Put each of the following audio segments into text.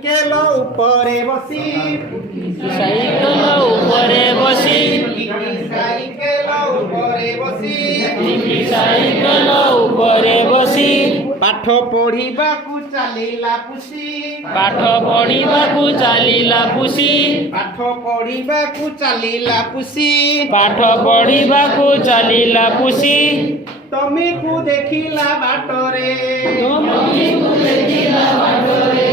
Cycle ଉପରେ ବସି cycle ଉପରେ ବସି ସାଇକେଲ ଉପରେ ବସି ସାଇକେଲ ଉପରେ ବସି ପାଠ ପଢିବାକୁ ଚାଲିଲା ପୁଷି ପାଠ ପଢିବାକୁ ଚାଲିଲା ପୁଷି ପାଠ ପଢିବାକୁ ଚାଲିଲା ପୁଷି ପାଠ ପଢିବାକୁ ଚାଲିଲା ପୁଷି ତମକୁ ଦେଖିଲା ବାଟରେ ତମକୁ ଦେଖିଲା ବାଟରେ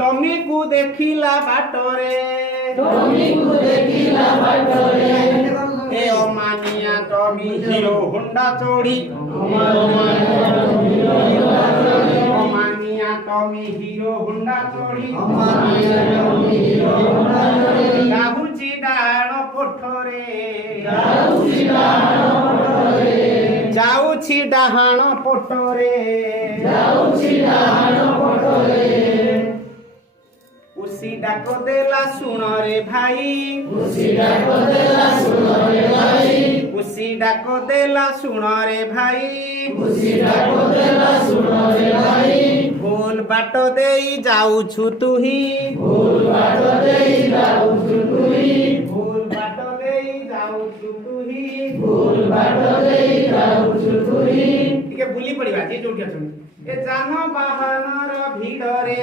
ତମକୁ ଦେଖିଲା ବାଟରେ ତମକୁ ଦେଖିଲା ବାଟରେ ଏ ଅମାନିଆ ତମି ହିରୋ ହୋଣ୍ଡା ଚୋଡ଼ି ଅମାନିଆ ତମି ହିରୋ ହୋଣ୍ଡା ଚୋଡ଼ି ଗାହୁଛି ଡାହାଣ ପଠରେ ଯାଉଛି ଡାହାଣ ପଟରେ ପୁଷି ଡାକ ଦେଲା ଶୁଣରେ ଭାଇ ପୁଷି ଡାକ ଦେଲା ଶୁଣରେ ଭାଇ ଭୁଲ ବାଟ ଦେଇ ଯାଉଛୁ ତୁହି ଭୁଲ ବାଟ ଦେଇ ଯାଉଛୁ ତୁହି ଟିକେ ଭୁଲି ପଡିବା ଯେ ଯୋଉଠି ଅଛନ୍ତି ଏ ଯାନବାହନର ଭିଡରେ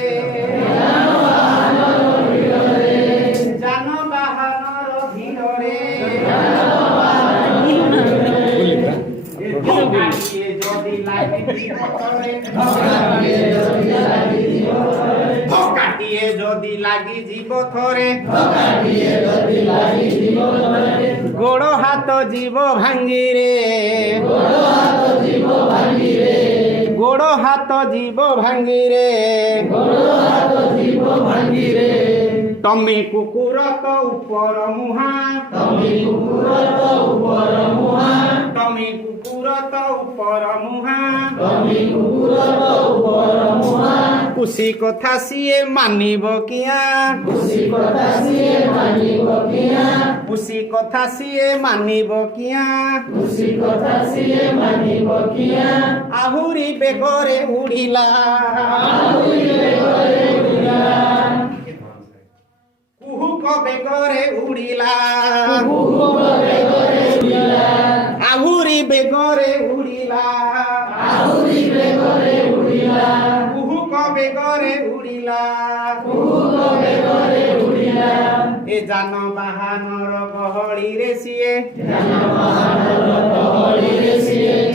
ଯାନବାହନର ଭିଡରେ ଧକ୍କାଟିଏ ଯଦି ଲାଗିଯିବ ଥରେ ଧକ୍କାଟିଏ ଯଦି ଲାଗିଯିବ ଥରେ ଗୋଡ଼ ହାତ ଯିବ ଭାଙ୍ଗିରେ ଗୋଡ଼ ହାତ ଯିବ ଭାଙ୍ଗିରେ ତମେ କୁକୁର ତ ଉପର ମୁହାଁ ତମେ କୁକୁର ତ ଉପର ମୁହାଁ ପୁଷି କଥା ସିଏ ମାନିବ କିଆଁ ପୁଷି କଥା ସିଏ ମାନିବ କିଆଁ ଆହୁରି ବେଗରେ ଉଡ଼ିଲା କୁହୁକ ବେଗରେ ଉଡ଼ିଲା ଆହୁରି ବେଗରେ ଉଡ଼ିଲା କୁହୁକ ବେଗରେ ଉଡ଼ିଲା ଏ ଯାନବାହନର ଗହଳିରେ ସିଏ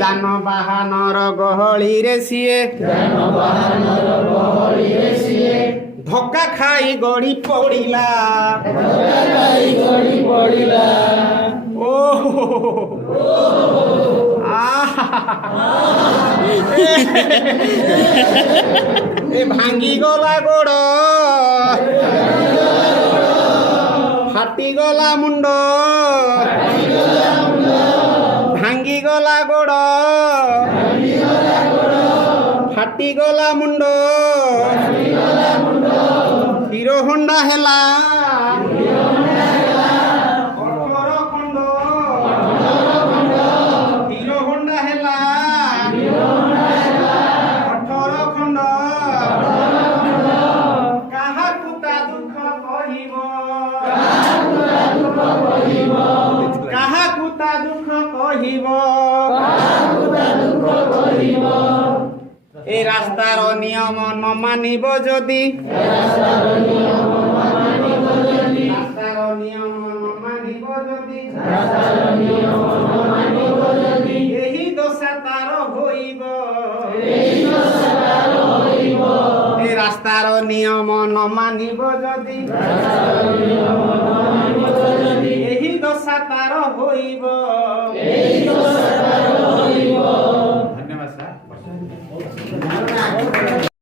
ଯାନବାହନର ଗହଳିରେ ସିଏ ଧକ୍କା ଖାଇ ଗଡ଼ି ପଡ଼ିଲା ଏ ଭାଙ୍ଗିଗଲା ଗୋଡ଼ ଫାଟିଗଲା ମୁଣ୍ଡ ଭାଙ୍ଗିଗଲା ଗୋଡ଼ ଫାଟିଗଲା ମୁଣ୍ଡ ହିରୋ ହୋଣ୍ଡା ହେଲା 18 ଖଣ୍ଡ ହିରୋ ହୋଣ୍ଡା ହେଲା 18 ଖଣ୍ଡ କାହାକୁ ତା ଦୁଃଖ କହିବ କାହାକୁ ତା ଦୁଃଖ କହିବ ଏ ରାସ୍ତାର ନିୟମ ନ ମାନିବ ଯଦି ଏହି ଦଶା ତାର ହୋଇବ ଏ ରାସ୍ତାର ନିୟମ ନ ମାନିବ ଯଦି ଏହି ଦଶା ତାର ହୋଇବ।